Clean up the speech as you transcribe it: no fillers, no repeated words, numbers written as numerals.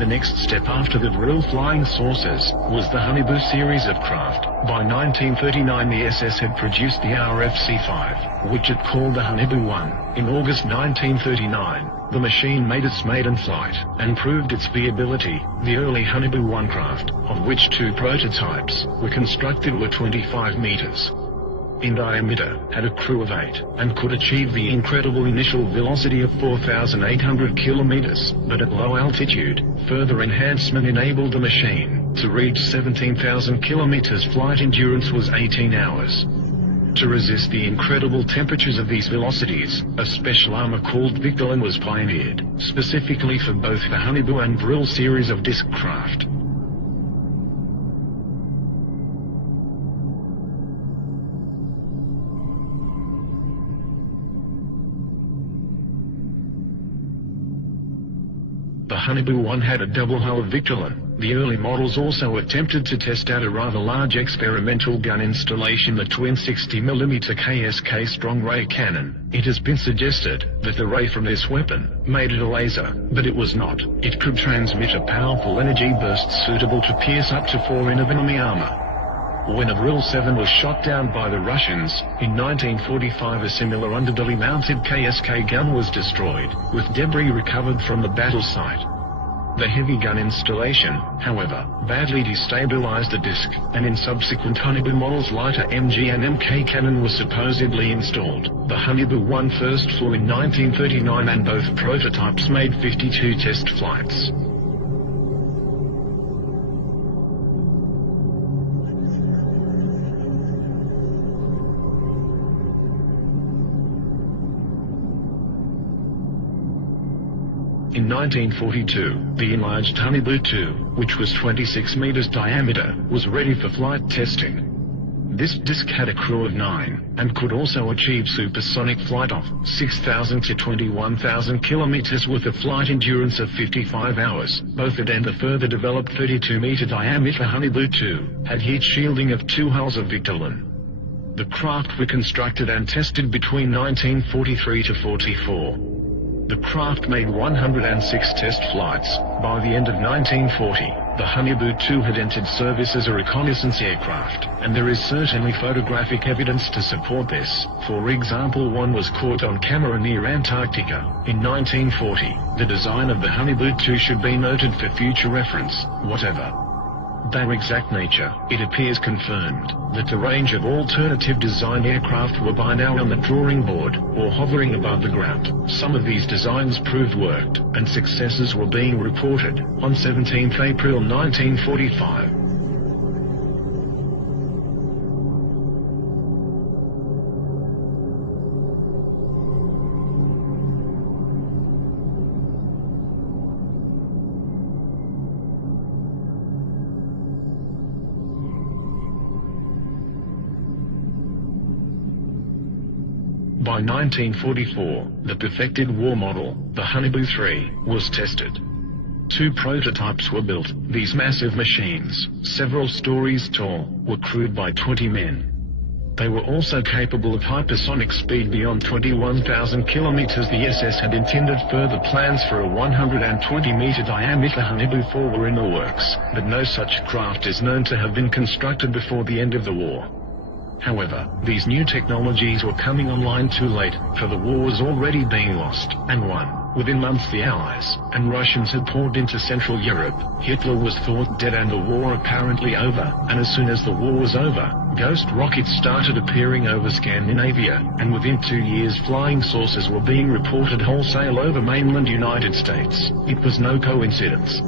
The next step after the Vril flying saucers was the hbU series of craft. By 1939 the SS had produced the RFC-5, which it called the hbU-1. In August 1939, the machine made its maiden flight, and proved its viability. The early hbU-1 craft, of which 2 prototypes were constructed, were 25 meters in diameter, had a crew of 8, and could achieve the incredible initial velocity of 4,800 kilometers, but at low altitude. Further enhancement enabled the machine to reach 17,000 kilometers. Flight endurance was 18 hours. To resist the incredible temperatures of these velocities, a special armor called Victolan was pioneered, specifically for both the hbU and Vril series of disc craft. The hbU-1 had a double hull of Victolan. The early models also attempted to test out a rather large experimental gun installation, the twin 60mm KSK strong ray cannon. It has been suggested that the ray from this weapon made it a laser, but it was not. It could transmit a powerful energy burst suitable to pierce up to 4 in of enemy armor. When a Vril 7 was shot down by the Russians, in 1945 a similar underbelly-mounted KSK gun was destroyed, with debris recovered from the battle site. The heavy gun installation, however, badly destabilized the disc, and in subsequent hbU models lighter MG and MK cannon was supposedly installed. The hbU-1 first flew in 1939 and both prototypes made 52 test flights. In 1942, the enlarged hbU-2, which was 26 meters diameter, was ready for flight testing. This disc had a crew of 9, and could also achieve supersonic flight of 6,000 to 21,000 kilometers with a flight endurance of 55 hours. Both it and the further developed 32-meter diameter hbU-2 had heat shielding of 2 hulls of Victolan. The craft were constructed and tested between 1943 to 44. The craft made 106 test flights. By the end of 1940, the hbU-2 had entered service as a reconnaissance aircraft, and there is certainly photographic evidence to support this. For example, one was caught on camera near Antarctica in 1940. The design of the hbU-2 should be noted for future reference. Whatever their exact nature, it appears confirmed that a range of alternative design aircraft were by now on the drawing board, or hovering above the ground. Some of these designs proved worked, and successes were being reported. On 17 April 1945, by 1944, the perfected war model, the hbU-3, was tested. 2 prototypes were built. These massive machines, several stories tall, were crewed by 20 men. They were also capable of hypersonic speed beyond 21,000 kilometers. The SS had intended further plans for a 120-meter diameter hbU-4 were in the works, but no such craft is known to have been constructed before the end of the war. However, these new technologies were coming online too late, for the war was already being lost and won. Within months the Allies and Russians had poured into Central Europe. Hitler was thought dead and the war apparently over, and as soon as the war was over, ghost rockets started appearing over Scandinavia, and within 2 years flying saucers were being reported wholesale over mainland United States. It was no coincidence.